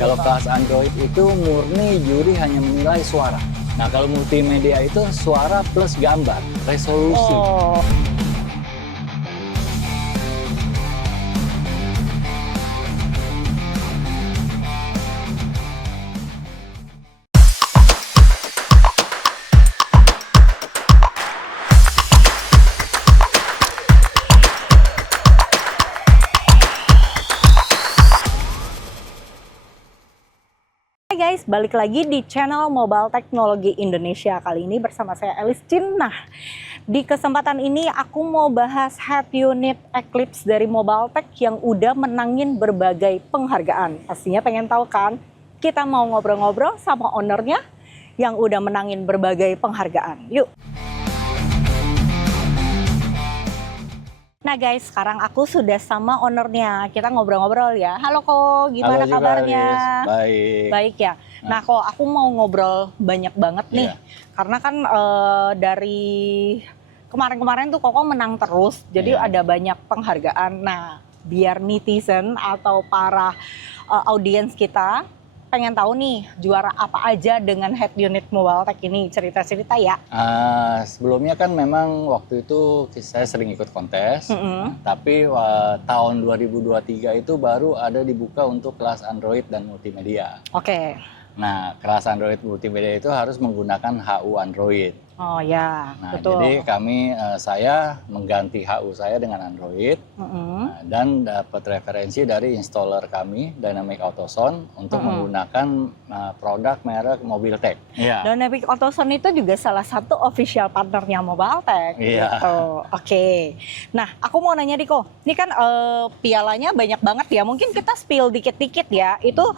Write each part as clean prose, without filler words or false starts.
Kalau kelas Android itu murni juri hanya menilai suara. Nah, kalau multimedia itu suara plus gambar, resolusi. Oh. Hai guys, balik lagi di channel Mobile Teknologi Indonesia. Kali ini bersama saya Elis Chin. Nah, di kesempatan ini aku mau bahas head unit Eclipse dari Mobile Tech yang udah menangin berbagai penghargaan. Pastinya pengen tahu kan? Kita mau ngobrol-ngobrol sama ownernya yang udah menangin berbagai penghargaan. Yuk! Nah guys, sekarang aku sudah sama ownernya. Kita ngobrol-ngobrol ya. Halo Ko, gimana Halo juga, kabarnya? Aris. Baik. Baik ya. Nah Ko, aku mau ngobrol banyak banget nih. Iya. Karena kan dari kemarin-kemarin tuh Koko menang terus. Jadi Iya. ada banyak penghargaan. Nah, biar netizen atau para audiens kita pengen tahu nih juara apa aja dengan head unit Mobile Tech ini. Cerita-cerita ya. Sebelumnya kan memang waktu itu saya sering ikut kontes, tapi tahun 2023 itu baru ada dibuka untuk kelas Android dan multimedia. Oke. Nah, kelas Android multimedia itu harus menggunakan HU Android. Oh ya, Nah, betul. jadi saya mengganti HU saya dengan Android. Nah, dan dapat referensi dari installer kami, Dynamic AutoSound, untuk menggunakan produk merek Mobiltech. Iya. Dynamic AutoSound itu juga salah satu official partnernya Mobile Tech. Iya. Gitu. Oke. Nah, aku mau nanya Diko, ini kan pialanya banyak banget ya. Mungkin kita spill dikit-dikit ya. Itu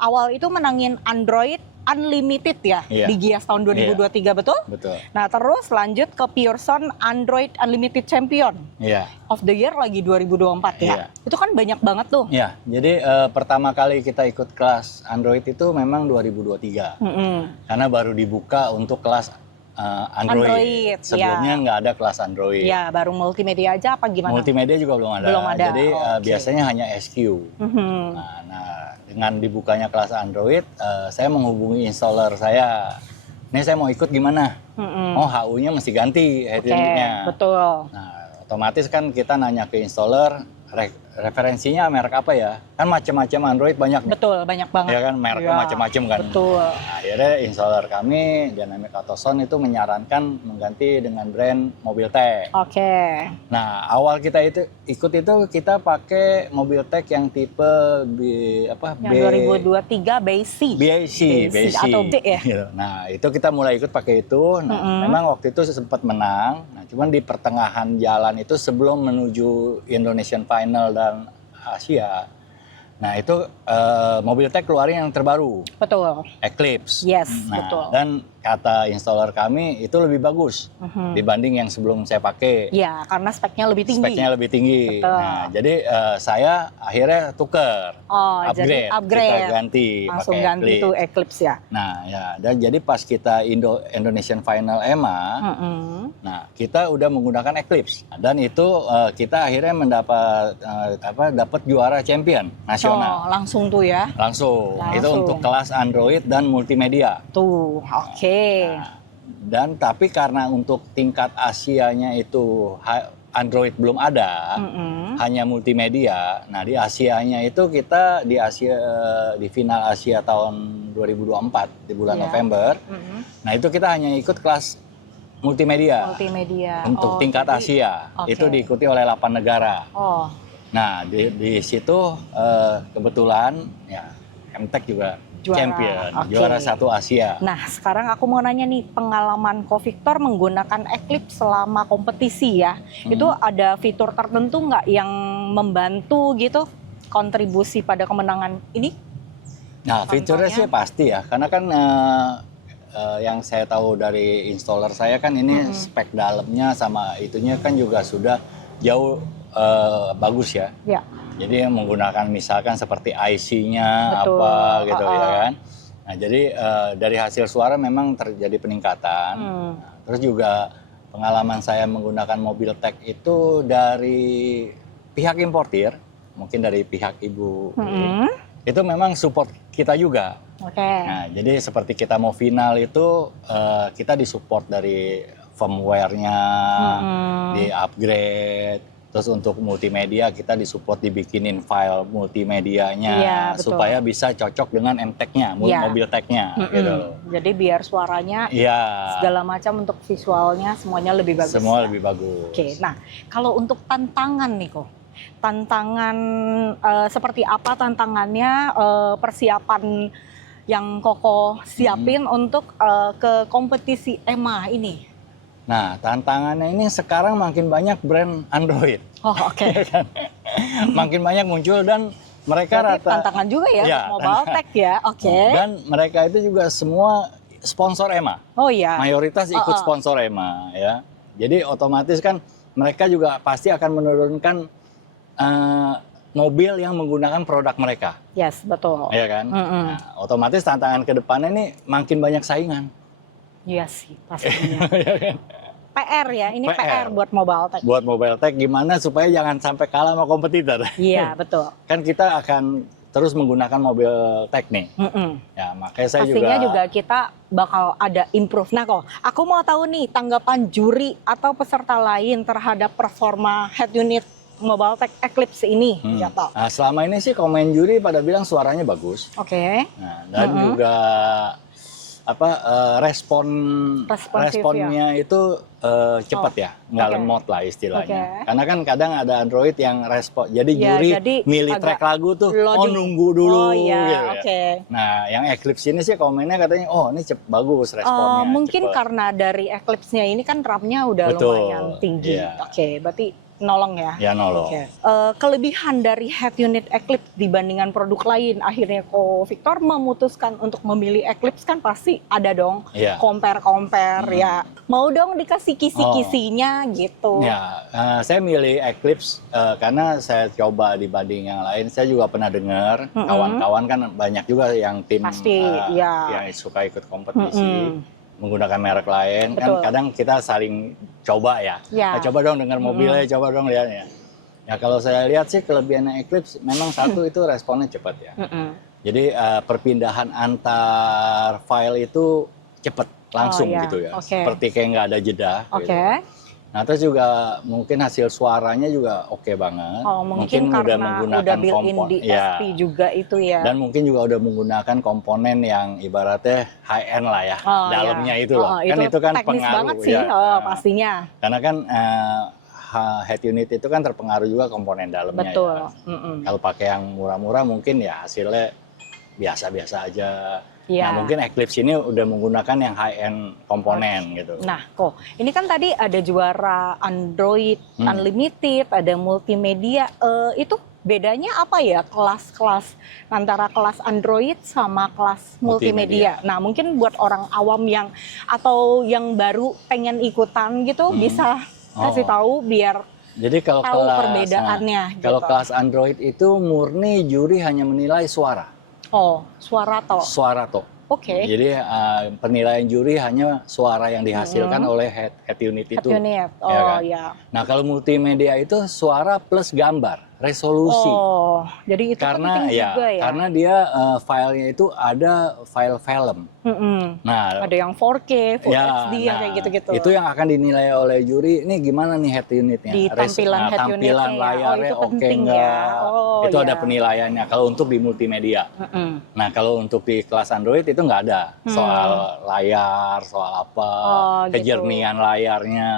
awal itu menangin Android Unlimited ya, Iya. di Gias tahun 2023, betul? Betul. Nah, terus lanjut ke PureSound Android Unlimited Champion Iya. of the Year lagi 2024 ya. Iya. Itu kan banyak banget tuh. Ya, jadi pertama kali kita ikut kelas Android itu memang 2023. Karena baru dibuka untuk kelas Android. Sebelumnya ya. nggak ada kelas Android. Ya, baru multimedia aja apa gimana? Multimedia juga belum ada. Belum ada. Jadi Oke. biasanya hanya SQ. Nah, dengan dibukanya kelas Android, saya menghubungi installer saya. Ini saya mau ikut gimana? Oh, HU-nya mesti ganti head Oke, unitnya. betul. Nah, otomatis kan kita nanya ke installer, referensinya merek apa ya? Kan macam-macam Android banyak. Betul, banyak banget. Ya kan, mereknya Ya, macam-macam kan. Betul. Nah, akhirnya installer kami, Dynamic AutoSound itu menyarankan mengganti dengan brand Mobiltech. Oke. Nah, awal kita ikut itu kita pakai Mobiltech yang tipe Yang 2023 BAC. BAC atau B ya? Gitu. Nah, itu kita mulai ikut pakai itu. Nah, memang waktu itu sempat menang. Nah, cuman di pertengahan jalan itu sebelum menuju Indonesian Final dan Asia. Nah, itu Mobiltech keluarin yang terbaru, Betul. Eclipse. Yes, Nah, betul. dan kata installer kami itu lebih bagus dibanding yang sebelum saya pakai. Ya, karena speknya lebih tinggi. Speknya lebih tinggi. Betul. Nah, jadi saya akhirnya tuker, Oh, jadi upgrade. kita ganti, Langsung pakai ganti tuh Eclipse ya. Nah, ya, dan jadi pas kita Indonesian Final EMA, nah kita udah menggunakan Eclipse, dan itu kita akhirnya dapat juara champion nasional. Oh, langsung tuh ya. Langsung. Itu Langsung. untuk kelas Android dan multimedia. Tuh, oke. Dan tapi karena untuk tingkat Asianya itu Android belum ada, hanya multimedia. Nah, di Asianya itu kita di final Asia tahun 2024 di bulan Iya. November. Nah, itu kita hanya ikut kelas multimedia. Untuk tingkat jadi- Asia. oke. Itu diikuti oleh 8 negara. Oh, Nah, di situ kebetulan ya Mtech juga Juara. champion, Oke. juara 1 Asia. nah sekarang aku mau nanya nih, pengalaman Ko Victor menggunakan Eclipse selama kompetisi ya, itu ada fitur tertentu nggak yang membantu gitu kontribusi pada kemenangan ini? Nah, fiturnya Contohnya? sih pasti ya, karena kan yang saya tahu dari installer saya kan ini spek dalamnya sama itunya kan juga sudah jauh bagus ya. Ya. Jadi menggunakan misalkan seperti IC-nya Betul. apa gitu ya kan. Nah, jadi dari hasil suara memang terjadi peningkatan. Nah, terus juga pengalaman saya menggunakan Mobiltech itu dari pihak importir, mungkin dari pihak Ibu itu memang support kita juga. Oke. Nah, jadi seperti kita mau final itu kita disupport dari firmware-nya, di upgrade. Terus untuk multimedia kita disupport dibikinin file multimedianya supaya bisa cocok dengan MTEK-nya, mobil tech-nya gitu. Jadi biar suaranya segala macam untuk visualnya semuanya lebih bagus. Semua lebih bagus. Oke, nah kalau untuk tantangan nih kok, tantangan seperti apa tantangannya, persiapan yang Koko siapin untuk ke kompetisi EMA ini? Nah, tantangannya ini sekarang makin banyak brand Android. Oh, oke. Makin banyak muncul dan mereka berarti tantangan juga ya untuk Mobile Tech ya. Oke. Dan mereka itu juga semua sponsor EMA. Oh iya. Mayoritas ikut sponsor EMA ya. Jadi otomatis kan mereka juga pasti akan menurunkan mobil yang menggunakan produk mereka. Yes, betul. Iya kan? Nah, otomatis tantangan ke depannya ini makin banyak saingan. Iya sih, pastinya. PR ya, ini PR buat Mobile Tech. Buat Mobile Tech gimana supaya jangan sampai kalah sama kompetitor. Iya, betul. Kan kita akan terus menggunakan mobil tech nih. Ya, makanya saya pastinya juga kita bakal ada improve. Nah kok, aku mau tahu nih tanggapan juri atau peserta lain terhadap performa head unit Mobile Tech Eclipse ini. Nah, selama ini sih komen juri pada bilang suaranya bagus. Oke. Nah, dan juga responnya itu cepat ya, nggak lemot lah istilahnya. Karena kan kadang ada Android yang respon, jadi juri milih track lagu tuh, nunggu dulu gitu ya. Nah, yang Eclipse ini sih komennya katanya, ini bagus responnya. Mungkin karena dari Eclipse-nya ini kan RAM-nya udah lumayan tinggi. Oke, berarti nolong ya? Ya, nolong. Kelebihan dari head unit Eclipse dibandingkan produk lain, akhirnya Ko Victor memutuskan untuk memilih Eclipse kan pasti ada dong compare ya. Mau dong dikasih kisi-kisinya gitu. Ya, saya milih Eclipse karena saya coba dibanding yang lain. Saya juga pernah dengar kawan-kawan kan banyak juga yang tim yang suka ikut kompetisi. Menggunakan merek lain. Kan kadang kita saling coba ya. Nah, coba dong dengar mobilnya, coba dong lihat ya. Ya kalau saya lihat sih kelebihannya Eclipse memang satu itu responnya cepat ya. Jadi perpindahan antar file itu cepat langsung gitu ya. Seperti kayak nggak ada jeda. Gitu. Nah terus juga mungkin hasil suaranya juga oke banget. Mungkin udah menggunakan komponen DSP juga itu ya. Dan mungkin juga udah menggunakan komponen yang ibaratnya high end lah ya. Dalamnya itu loh. Kan itu kan teknis pengaruh banget sih pastinya. Karena kan head unit itu kan terpengaruh juga komponen dalamnya. Betul. Ya. Kalau pakai yang murah-murah mungkin ya hasilnya biasa-biasa aja. Nah mungkin Eclipse ini udah menggunakan yang high-end komponen gitu. Nah kok, ini kan tadi ada juara Android Unlimited, ada multimedia, itu bedanya apa ya kelas-kelas antara kelas Android sama kelas multimedia? Nah mungkin buat orang awam atau yang baru pengen ikutan gitu bisa kasih tahu biar jadi kalau tahu perbedaannya. Kalau kelas Android itu murni juri hanya menilai suara. Suara toh. Oke. Jadi penilaian juri hanya suara yang dihasilkan oleh head unit itu. Head unit. Nah kalau multimedia itu suara plus gambar, resolusi. Jadi itu karena penting juga ya. Karena dia filenya itu ada file film. Nah, ada yang 4K, Full HD yang kayak gitu-gitu. Itu yang akan dinilai oleh juri. Ini gimana nih head unitnya? Di tampilan head unitnya. Tampilan layarnya oke enggak? Itu ada penilaiannya. Kalau untuk di multimedia. Nah kalau untuk di kelas Android itu nggak ada soal layar, soal apa, kejernihan layarnya.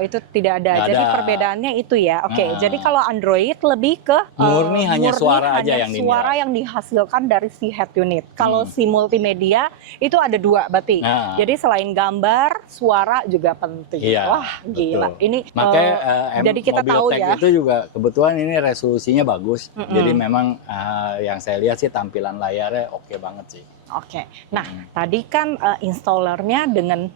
Itu tidak ada. Jadi perbedaannya itu ya. Oke. Jadi kalau Android lebih ke murni hanya suara aja yang dinilai. Suara yang dihasilkan dari si head unit. Kalau si multimedia itu ada dua berarti. Jadi selain gambar, suara juga penting. Wah, gila. Betul. Ini makanya jadi kita tahu ya. Itu juga kebetulan ini resolusinya bagus. Jadi memang yang saya lihat sih tampilan layarnya oke banget sih. Oke. Nah, tadi kan installernya dengan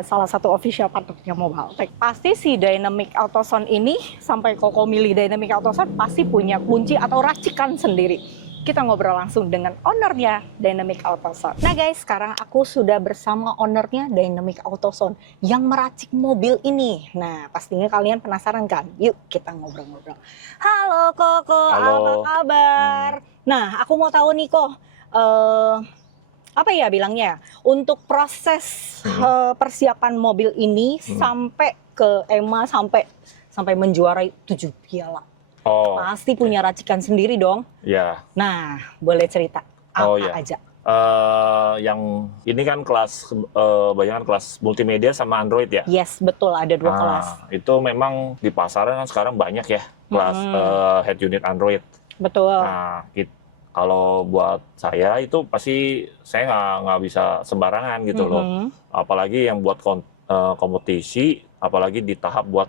salah satu official partnernya Mobile Tech. Pasti si Dynamic Auto Sound ini sampai Koko milih Dynamic Auto Sound pasti punya kunci atau racikan sendiri. Kita ngobrol langsung dengan ownernya Dynamic Auto Sound. Nah guys, sekarang aku sudah bersama ownernya Dynamic Auto Sound yang meracik mobil ini. Nah, pastinya kalian penasaran kan? Yuk kita ngobrol-ngobrol. Halo Koko, apa kabar? Nah, aku mau tahu nih kok, apa ya bilangnya, untuk proses persiapan mobil ini sampai ke EMA, sampai menjuarai 7 piala. Oh, Pasti punya racikan sendiri dong. ya. Nah, boleh cerita apa Ya. aja? Yang ini kan kelas banyak kelas multimedia sama Android ya. Yes, betul, ada 2 kelas. Itu memang di pasaran kan sekarang banyak ya kelas head unit Android. Betul. Nah, kalau buat saya itu pasti saya nggak bisa sembarangan gitu loh. Apalagi yang buat kompetisi, apalagi di tahap buat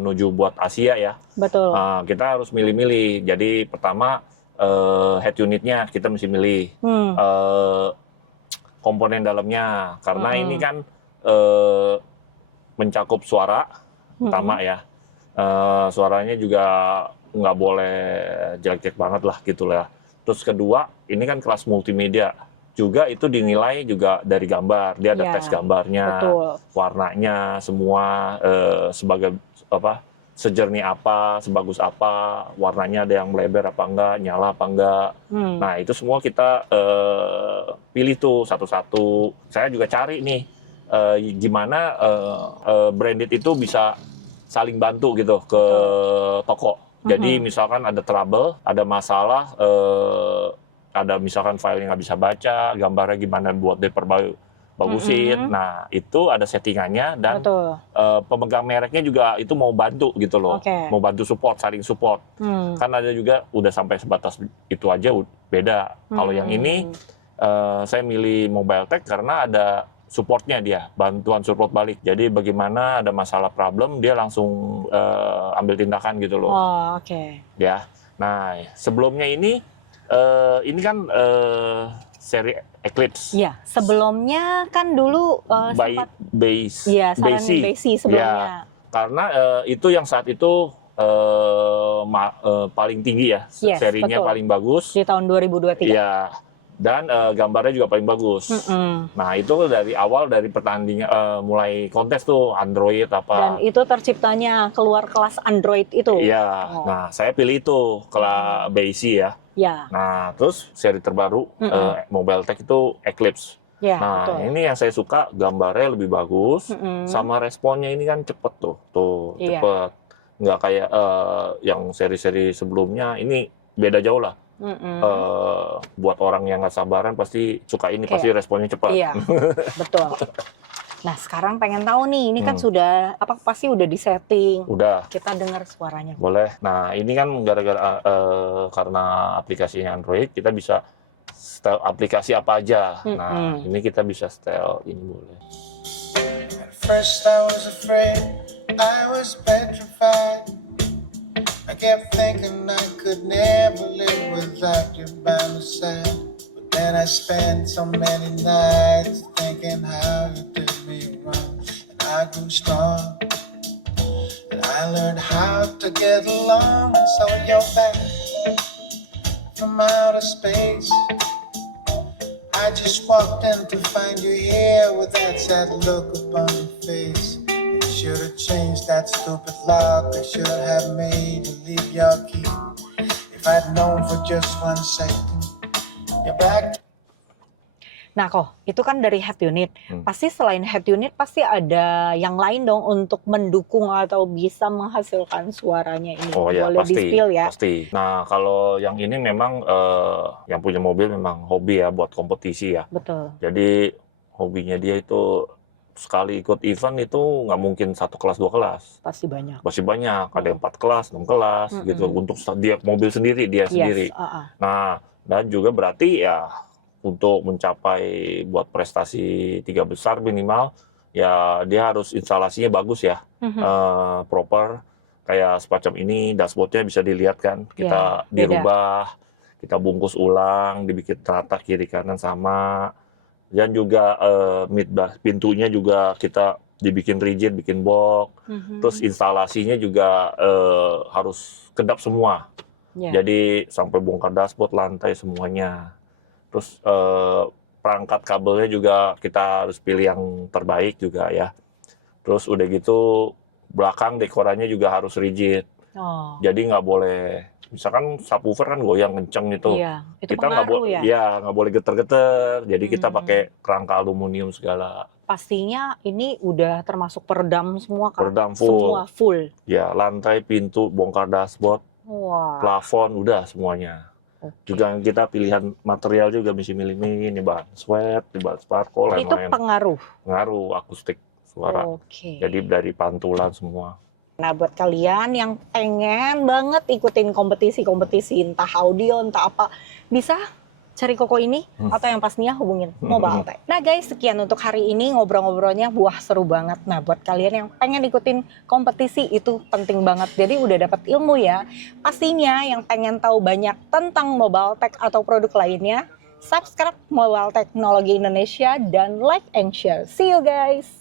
nuju buat Asia ya. Betul. Kita harus milih-milih. Jadi pertama head unitnya kita mesti milih, komponen dalamnya karena ini kan mencakup suara pertama ya. Suaranya juga nggak boleh jelek-jelek banget lah gitu lah. Terus kedua, ini kan kelas multimedia juga itu dinilai juga dari gambar. Dia ada tes gambarnya, warnanya semua sebagai apa, sejernih apa, sebagus apa, warnanya ada yang melebar apa enggak, nyala apa enggak. Nah itu semua kita pilih tuh satu-satu. Saya juga cari nih gimana branded itu bisa saling bantu gitu ke toko. Jadi misalkan ada trouble, ada masalah, ada misalkan file yang nggak bisa baca, gambarnya gimana buat diperbagusin. Nah itu ada settingannya dan pemegang mereknya juga itu mau bantu gitu loh, mau bantu support, saling support. Kan ada juga udah sampai sebatas itu aja beda. Kalau yang ini saya milih Mobile Tech karena ada supportnya dia, bantuan support balik. Jadi bagaimana ada masalah problem, dia langsung ambil tindakan gitu loh. Ya. Nah, sebelumnya ini kan seri Eclipse. Iya, sebelumnya kan dulu sempat Base. Iya, Base sebelumnya. Ya, karena itu yang saat itu paling tinggi ya, serinya paling bagus. Di tahun 2023. Iya. Dan gambarnya juga paling bagus. Nah itu dari awal dari pertandingan mulai kontes tuh Android apa. Dan itu terciptanya keluar kelas Android itu. Iya. Nah saya pilih itu kelas Base ya. Ya. Nah terus seri terbaru Mobile Tech itu Eclipse. Ya, nah betul. Ini yang saya suka, gambarnya lebih bagus, sama responnya ini kan cepet tuh cepet. Nggak kayak yang seri-seri sebelumnya, ini beda jauh lah. Buat orang yang nggak sabaran pasti suka ini, pasti responnya cepat. Iya, betul. Nah sekarang pengen tahu nih, ini kan sudah pasti udah disetting. Udah. Kita dengar suaranya. Boleh. Nah ini kan gara-gara karena aplikasinya Android, kita bisa setel aplikasi apa aja. Nah ini kita bisa setel ini boleh. At first I was afraid, I was petrified. I kept thinking I could never live without you by my side. But then I spent so many nights thinking how you did me wrong. And I grew strong. And I learned how to get along. So you're back from outer space. I just walked in to find you here with that sad look upon your face. Should have changed that stupid lock. I should have made you leave your key. If I'd known for just 1 second, you're back. Nah kok, itu kan dari head unit. Pasti selain head unit pasti ada yang lain dong untuk mendukung atau bisa menghasilkan suaranya ini. Oh ya, boleh pasti, di-spill ya. Pasti. Nah kalau yang ini memang yang punya mobil memang hobi ya buat kompetisi ya. Betul. Jadi hobinya dia itu sekali ikut event itu nggak mungkin 1 kelas 2 kelas. Pasti banyak. Pasti banyak. Ada 4 kelas, 6 kelas gitu untuk dia mobil sendiri dia sendiri. Nah dan juga berarti ya untuk mencapai buat prestasi 3 besar minimal ya dia harus instalasinya bagus ya, proper kayak semacam ini, dashboardnya bisa dilihat kan, kita dirubah, kita bungkus ulang, dibikin rata kiri kanan sama, dan juga pintunya juga kita dibikin rigid, bikin box, terus instalasinya juga harus kedap semua, jadi sampai bongkar dashboard, lantai semuanya. Terus perangkat kabelnya juga kita harus pilih yang terbaik juga ya. Terus udah gitu belakang dekorannya juga harus rigid. Oh. Jadi nggak boleh, misalkan subwoofer kan goyang kenceng itu. Iya, itu Kita nggak pengaruh boleh, ya. ya nggak boleh geter-geter. Jadi kita Hmm. pakai kerangka aluminium segala. Pastinya ini udah termasuk peredam semua Kak? Peredam full. Semua full? Ya, lantai, pintu, bongkar dashboard, Wah. plafon, udah semuanya. Oke. Juga kita pilihan material juga mesti milih-milih, ini bahan sweat, ini bahan sparkle, Itu lain-lain. Pengaruh akustik suara. Oke. Jadi dari pantulan semua. Nah, buat kalian yang pengen banget ikutin kompetisi-kompetisi, entah audio, entah apa, bisa cari Koko ini, atau yang pastinya hubungin Mobile Tech. Nah guys, sekian untuk hari ini ngobrol-ngobrolnya, wah seru banget. Nah, buat kalian yang pengen ikutin kompetisi, itu penting banget. Jadi udah dapat ilmu ya. Pastinya yang pengen tahu banyak tentang Mobile Tech atau produk lainnya, subscribe Mobile Teknologi Indonesia dan like and share. See you guys!